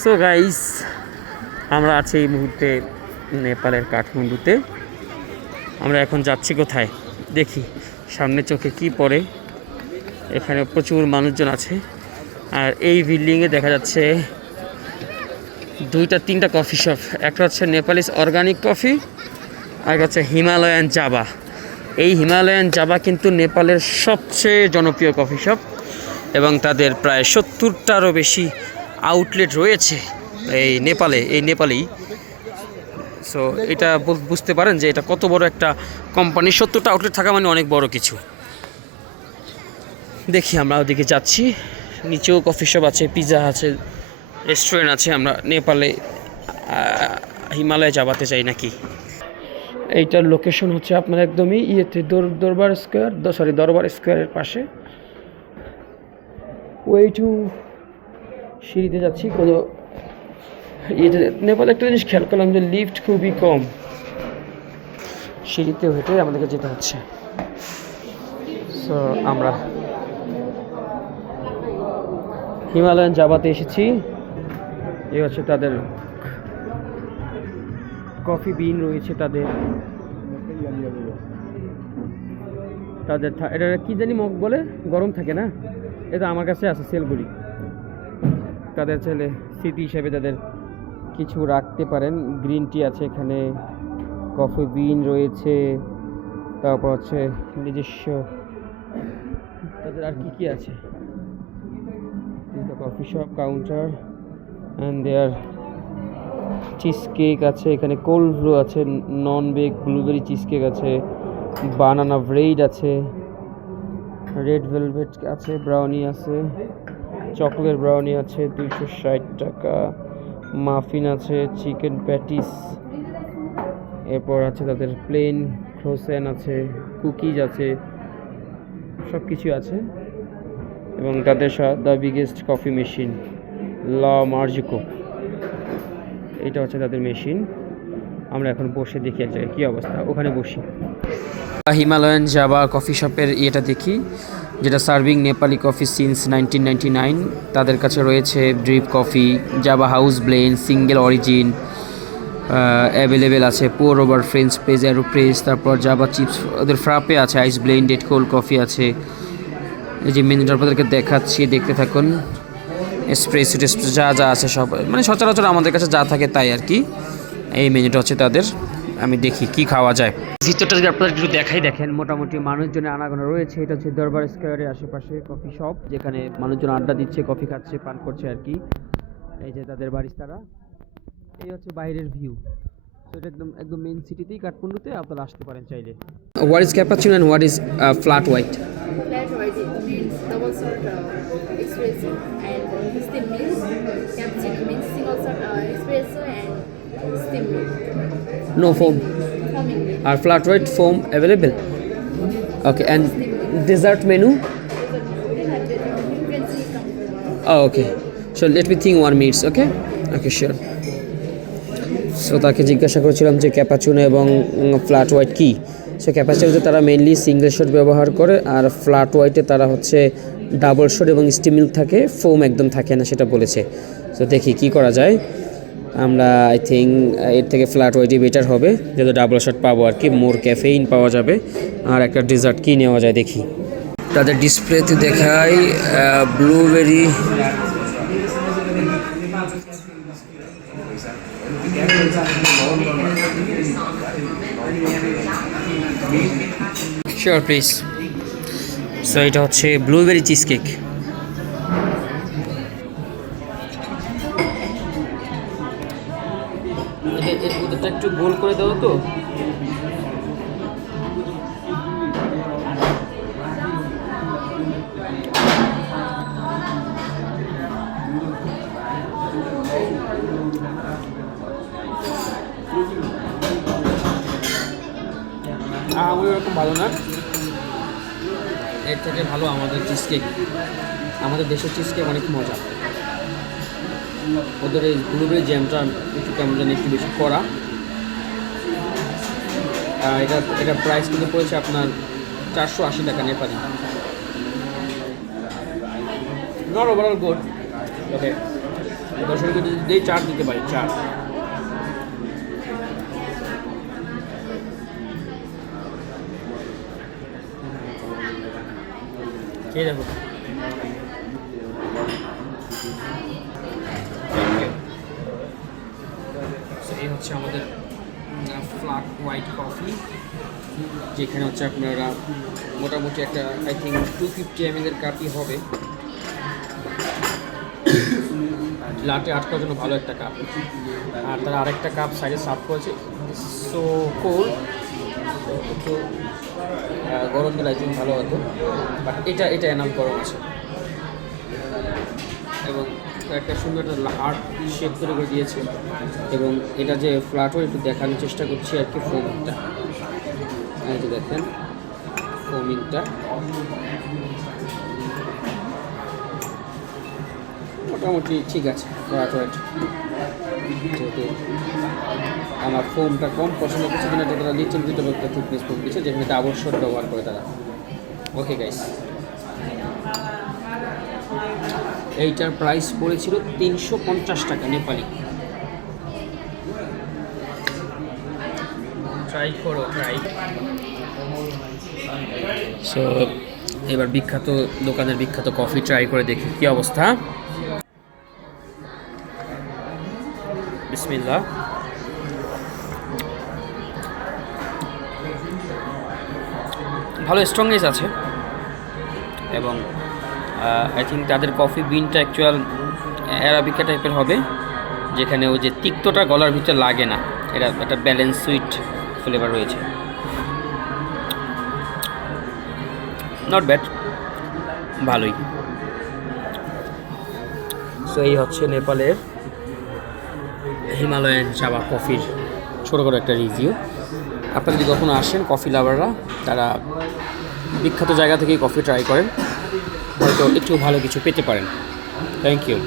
So guys, আমরা আছি এই মুহূর্তে নেপালের কাঠমান্ডুতে। আমরা এখন যাচ্ছি কোথায় দেখি, সামনে চোখে কি পড়ে। এখানে প্রচুর মানুষজন আছে, আর এই বিল্ডিংয়ে দেখা যাচ্ছে দুইটা তিনটা কফি শপ। একটা হচ্ছে নেপালিস অর্গানিক কফি, আর হচ্ছে হিমালয়ান জাবা। এই হিমালয়ান জাবা কিন্তু নেপালের সবচেয়ে জনপ্রিয় কফি শপ, এবং তাদের প্রায় 70টারও বেশি আউটলেট রয়েছে এই নেপালেই। সো এটা বুঝতে পারেন যে এটা কত বড় একটা কোম্পানি। 70টা আউটলেট থাকা মানে অনেক বড় কিছু। দেখি আমরা ওদিকে যাচ্ছি, নিচেও কফি শপ আছে, পিৎজা আছে, রেস্টুরেন্ট আছে। আমরা নেপালে হিমালয় যাবাতে চাই নাকি। এইটার লোকেশন হচ্ছে আপনার একদমই দরবার স্কোয়ারের পাশে। ওই টু সিঁড়িতে যাচ্ছি। কোনো নেপালে একটা জিনিস খেয়াল করলাম যে লিফট খুবই কম, সিঁড়িতে হেঁটে আমাদেরকে যেতে হচ্ছে। সো আমরা হিমালয়ান জাবাতে এসেছি। এই হচ্ছে তাদের কফি বিন রয়েছে, তাদের এটা কি জানি মগ বলে, গরম থাকে না, এটা আমার কাছে আছে সেলগুলি। তাদের ছেলে স্মৃতি হিসেবে তাদের কিছু রাখতে পারেন। গ্রিন টি আছে এখানে, কফি বিন রয়েছে, তারপর হচ্ছে নিজস্ব তাদের আর কি আছে। Coffee shop counter and their cheese cake আছে এখানে, কোল্ড ব্রু আছে, non bake blueberry cheese cake আছে, বানানা ব্রেড আছে, রেড ভেলভেট আছে, ব্রাউনি আছে, চকলেট ব্রাউনি আছে 260 টাকা, মাফিন আছে, চিকেন প্যাটিস, এরপর আছে তাদের প্লেন ক্রোসেন আছে, কুকিজ আছে, সব কিছু আছে। এবং তাদের দ্য বিগেস্ট কফি মেশিন লা মার্জিকো, এটা হচ্ছে তাদের মেশিন। আমরা এখন বসে দেখি এক জায়গায় কী অবস্থা, ওখানে বসি। হিমালয়ান জাবা কফি শপের ইয়েটা দেখি, যেটা সার্ভিং নেপালি কফি সিন্স 1999। তাদের কাছে রয়েছে drip coffee, Java house blend, single origin available আছে, pour over French press, aeropress, তারপর জাবা চিপস, ওদের ফ্রাপে আছে, আইস ব্লেন্ডেড কোল্ড কফি আছে। এই যে মেনুটা আপনাদেরকে দেখাচ্ছি, দেখতে থাকুন। এসপ্রেসো যা যা আছে সব, মানে সচরাচর আমাদের কাছে যা থাকে তাই আর কি। এই মেনুটা হচ্ছে তাদের। আমি দেখি কি খাওয়া যায়। ভিতরটা যদি আপনারা একটু দেখেন, মোটামুটি মানুষজনের আনাগোনা রয়েছে। এটা হচ্ছে দরবার স্কোয়ারের আশেপাশে কফি শপ, যেখানে মানুষজন আড্ডা দিচ্ছে, কফি খাচ্ছে, পান করছে আর কি। এই যে তাদের বারিস্তারা। এই হচ্ছে বাইরের ভিউ। তো এটা একদম মেইন সিটিতেই, কাঠমান্ডুতে আপনারা আসতে পারেন চাইলে। What is cappuccino and what is flat white? Flat white means double shot espresso, and steam means cappuccino means single shot espresso and steam milk. No foam. Foaming milk. Are flat white foam available? Okay, and dessert menu? Oh, okay. So let me think 1 minute, okay? Okay, sure. So তাকে জিজ্ঞাসা করেছিলাম যে ক্যাপাচুনো এবং flat white কী। So ক্যাপাচুনোতে তারা mainly single shot ব্যবহার করে, আর flat হোয়াইটে তারা হচ্ছে ডাবল শট এবং স্টিম মিল্ক থাকে, ফোম একদম থাকে না, সেটা বলেছে। সো দেখি কি করা যায়। আমরা আই থিঙ্ক এর থেকে ফ্ল্যাট হোয়াইটই বেটার হবে, যেহেতু ডাবল শট পাবো আর কি, মোর ক্যাফেইন পাওয়া যাবে। আর একটা ডেজার্ট কী নেওয়া যায় দেখি। তাদের ডিসপ্লেতে দেখায় ব্লুবেরি, শিওর প্লিজ। সো এটা হচ্ছে ব্লুবেরি চিজ কেক। এটা একটু গোল করে দাও তো। আমার এরকম ভালো না, এর থেকে ভালো আমাদের চিজ কেক। আমাদের দেশের চিজ কেক অনেক মজা। ওদের এই ব্লুবেরি জ্যামটা একটু কেমন জানি একটু বেশি করা। এটা প্রাইস কিন্তু পড়েছে আপনার 480 টাকা নেপালি। নট ওভারঅল গুড, ওকে। দর্শককে যদি দিই 4 দিতে পারি, 4। খেয়ে দেখো। এই হচ্ছে আমাদের ফ্ল্যাট হোয়াইট কফি, যেখানে হচ্ছে আপনারা মোটামুটি একটা আই থিঙ্ক 250 ml এর কাপই হবে। লাটে আটকার জন্য ভালো একটা কাপ। আর তারা আরেকটা কাপ সাইডে সার্ভ করেছে। সো কোল্ড, একটু গরম দিলে আই থিঙ্ক ভালো হতো, বাট এটা এনাফ গরম আছে। এবং একটা সুন্দর একটা হার্ট শেপ তৈরি করে দিয়েছে। এবং এটা যে ফ্ল্যাটও একটু দেখানোর চেষ্টা করছি আর কি, ফোমিংটা এই যে দেখেন, ফোমিংটা মোটামুটি ঠিক আছে। ফ্ল্যাট হোয়াইট যেহেতু আমার ফোমটা কম পছন্দ করছে, কিনা তারা লিচের ভিতরে একটা থিকনেস ফোম দিচ্ছে, যেখানে ডাবল শট ব্যবহার করে তারা। ওকে গাইস, এইটার প্রাইস পড়েছিল 350 টাকা নেপালি। ট্রাই করো, ট্রাই। সো এবার বিখ্যাত দোকানের বিখ্যাত কফি ট্রাই করে দেখি কি অবস্থা। বিসমিল্লাহ। ভালো স্ট্রংনেস আছে এবং আই থিঙ্ক তাদের কফি বিনটা অ্যাকচুয়াল অ্যারাবিকা টাইপের হবে, যেখানে ওই যে তিক্তটা গলার ভিতরে লাগে না, এটা একটা ব্যালেন্স সুইট ফ্লেভার রয়েছে। নট ব্যাড, ভালোই। সো এই হচ্ছে নেপালের হিমালয়ান চাওয়া কফির ছোটো করে একটা রিভিউ। আপনারা যদি কখনো আসেন, কফি লাভাররা, তারা বিখ্যাত জায়গা থেকেই কফি ট্রাই করেন, হয়তো একটু ভালো কিছু পেতে পারেন। Thank you.